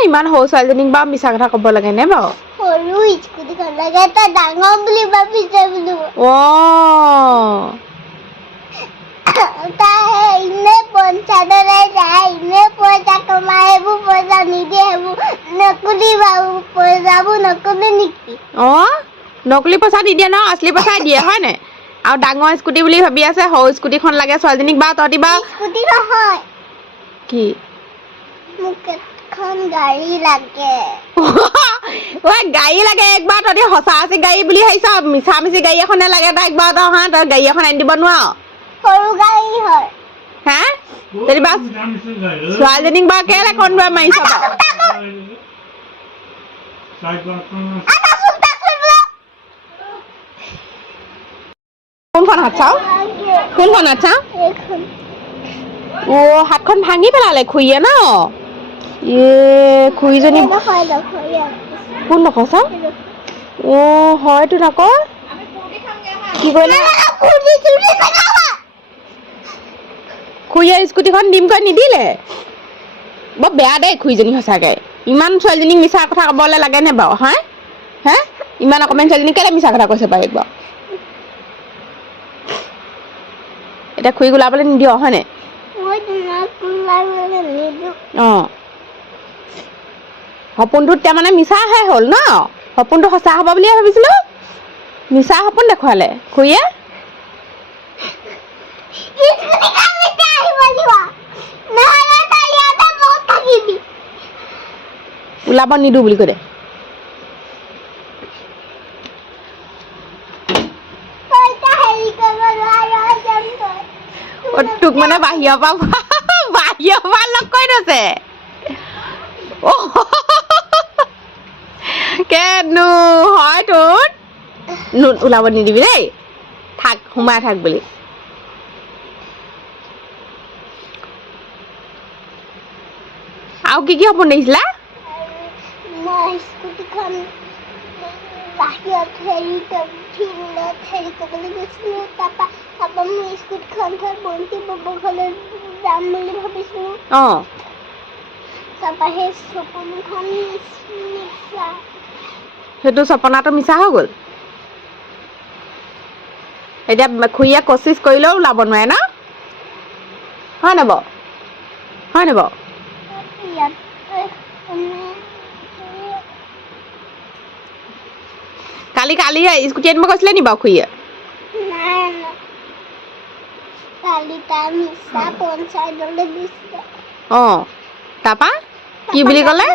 ইমান সৰু ছোৱালীজনীক বাৰু মিছা কথা ক'ব লাগে নে বাৰু সৰু স্কুটিখন লাগে তই ডাঙৰ বুলি ভাবিছে বোলো তাই ইনে পঞ্চায়তলৈ যায় ইনে পইচা কমাই এইবোৰ পইচা নিদিয়ে এইবোৰ নকলি পইচাবোৰ নকলি নেকি নকলি পইচা নিদিয়ে ন আসলি পইচাই দিয়ে হয় নাই আৰু ডাঙৰ স্কুটি বুলি ভাবি আছে সৰু স্কুটিখন লাগে ছোৱালীজনীক বা তহঁতি বা স্কুটি নহয় কি মোক এখন গাড়ী লাগে গাড়ী লাগে একবাৰ তহঁতি সঁচা সঁচি গাড়ী বুলি ভাবিছ মিছা মিছি গাড়ী এখনে লাগে তই একবাৰ তই গাড়ী এখন আনি দিব নোৱাৰ সৰু গাড়ী হয় হে তহঁতি বা ছোৱালীজনীক বা কেলে কন্দুৱাই মাৰিছ কোনখন হাত চাওঁ কোনখন হাত চাওঁ হাতখন ভাঙি পেলালে খুৰীয়ে ন খুৰীজনী কোন নকওঁ চাওঁ হয়তো নকওঁ কি কৰিলে খুৰীয়ে স্কুটিখন দিমকৈ নিদিলে বৰ বেয়া দেই খুৰীজনী সঁচাকৈ ইমান ছোৱালীজনীক মিছা কথা ক'বলৈ লাগে নে বাৰু হে ইমান অকণমান ছোৱালীজনীক কেলে মিছা কথা কৈছে বাৰু একবাৰ এতিয়া খুৰীক ওলাবলৈ নিদিয় হয়নে সপোনটো এতিয়া মানে মিছাহে হ'ল ন সপোনটো সঁচা হ'ব বুলিয়ে ভাবিছিলোঁ মিছা সপোন দেখুৱালে খুৰীয়ে ওলাব নিদিওঁ বুলি কৈ দে তোক মানে বাহিৰৰ পৰা লগ কৰি থৈছে কেনো হয় তোৰ ওলাব নিদিবি দেই থাক সোমাই থাক বুলি আৰু কি সপোন দেখিছিলা বাহিৰত ফিল্ডত কৰিবলৈ গৈছিলোঁ তাৰপৰা মই স্কুটিখন থৈ বন্তি ববৰ ঘৰলৈ যাম বুলি ভাবিছিলোঁ তাৰপৰা সেই সপোনখন মিছা সেইটো সপনাটো মিছা হৈ গ'ল এতিয়া খুৰীয়ে কোচিছ কৰিলেও ওলাব নোৱাৰে ন হয় নাই বাৰু কালি স্কুটি আনিব কৈছিলে নি বাৰু খুৰীয়ে তাৰপা কি বুলি ক'লে